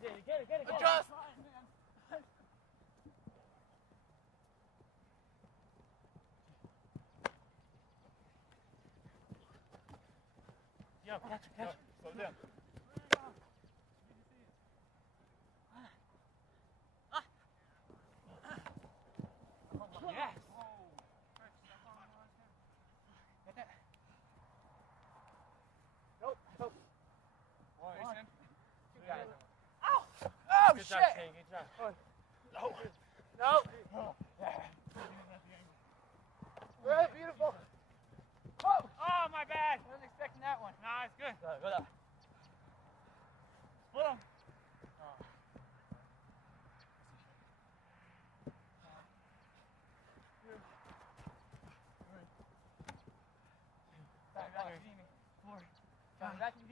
Get it. Adjust. Yo, catch it. Slow down. Yes. Nope. Jason. You guys. Oh, Good shit. job, Shane. Good job. No. Very beautiful. Oh, my bad. I wasn't expecting that one. Nah, it's good. Go up. Split him. Back. 4, 5.